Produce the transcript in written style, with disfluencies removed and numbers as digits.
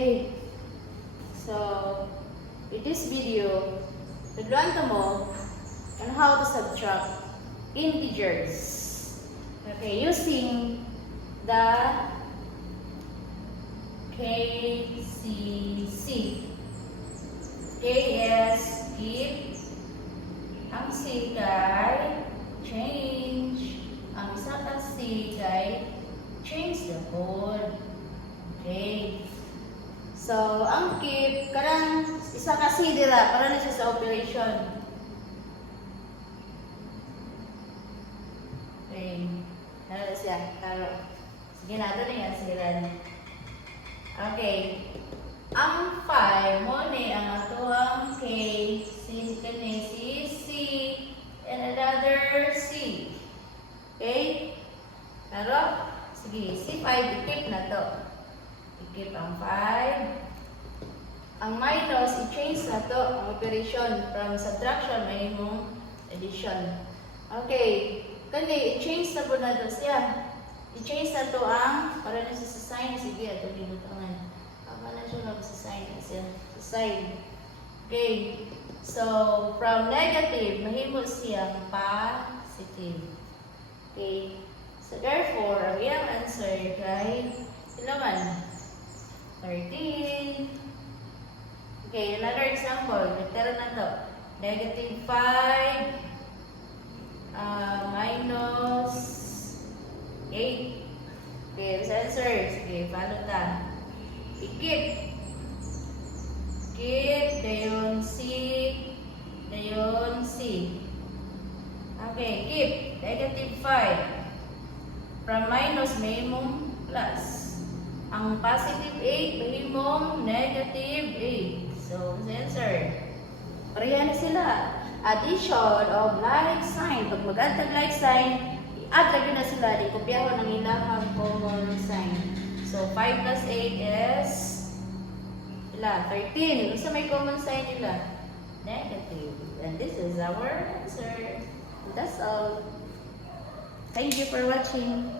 Okay, so in this video, nagluan ka mo on how to subtract integers. Okay, using the KCC. K is keep, ang C kay change, ang isa ka C kay change the code. Okay. So, ang keep, karang isa ka C dira, para na siya sa operation. Okay. Ano siya? Taro. Sige natin na yan, sigilan. Okay. Ang 5 mo ni ang atuang K, C, kani, C, and another C. Okay? Taro? Sige, C5, i-keep na to. I-keep ang 5. Ang minus, i-change na to ang operation from subtraction may mong addition. Okay. Kani, i-change na po na to siya. I-change na to ang, para na siya sa sign. Sige, ito binutangan. Ama na siya sa sign na siya. Sa sign. Okay. So, from negative, mahimo siyang positive. Okay. So, therefore, ang iyang answer kay ilaman 13. Okay, another example. Nagtara na to. Negative 5 minus 8. Okay, this answer. Sige, paano ta? I-keep. Keep, dayon C, dayon C. Okay, keep. Negative 5. From minus, may mong plus. Ang positive 8, may mong negative 8. So, the answer. Pareha na sila. Addition of like sign. Pag mag-add like sign, i-add lagi na sila. Di kopyaho ng ilahang common sign. So, 5 plus 8 is 13. Isa may common sign nila. Negative. And this is our answer. That's all. Thank you for watching.